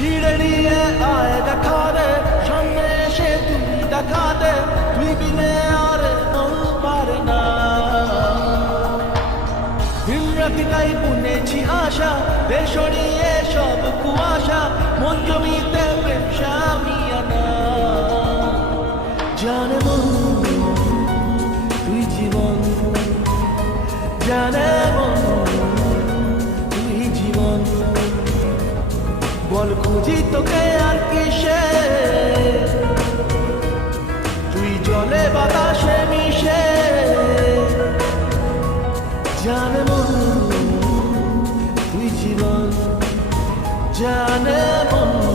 ভিড়ে নিয়ে আয় দেখা দে, সামনে এসে তুই দেখা দে, তুই বিনে আর মন পারে না। দিন রাতি তাই বুনেছি আশা, দেশ নিয়ে সব কুয়াশা, মন জমিতে প্রেম শামিয়ানা। জানে মন তুই জীবন, জানে মন তুই জীবন, বল খুঁজি তোকে আর কিসে, তুই জলে বাতাসে মিশে। জানে মন তুই জীবন, জানে মন